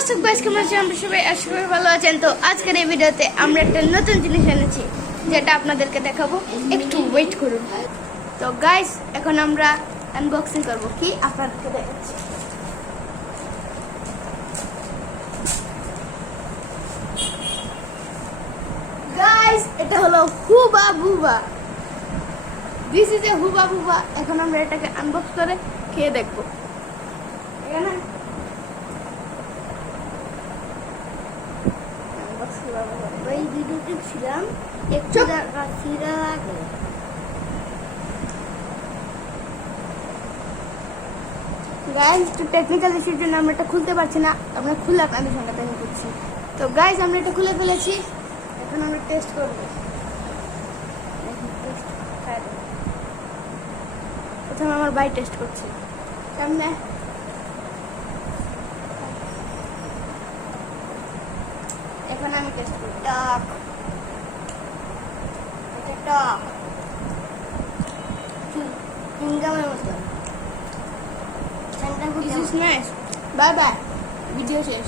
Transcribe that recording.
কেমন আছেন? আমরা সবাই আশা করি ভালো আছেন। তো আজকের এই ভিডিওতে আমরা একটা নতুন জিনিস এনেছি, যেটা আপনাদেরকে দেখাবো। একটু ওয়েট করুন। তো গাইস, এখন আমরা আনবক্সিং করব। কি আপনাদেরকে দেখাচ্ছি। গাইস, এটা হলো হুবা বুবা। দিস ইজ এ হুবা বুবা। এখন আমরা এটাকে আনবক্স করে খেয়ে দেখবো। এখানে ওই ভিডিওতে ছিলাম একটু সিরা আগে। গাইস, একটু টেকনিক্যাল ইস্যুর জন্য আমরা এটা খুলতে পারছি না। আমরা খুলে আপনাদের সঙ্গে দেখা করছি। তো গাইস, আমরা এটা খুলে ফেলেছি। এখন আমরা টেস্ট করবো। প্রথমে আমার ভাই টেস্ট করছে। কেমনে? এখন আমি টেস্ট করি। টক এটা টক চিংগামের মতো ঠান্ডা This is nice. Bye bye. Video শেষ।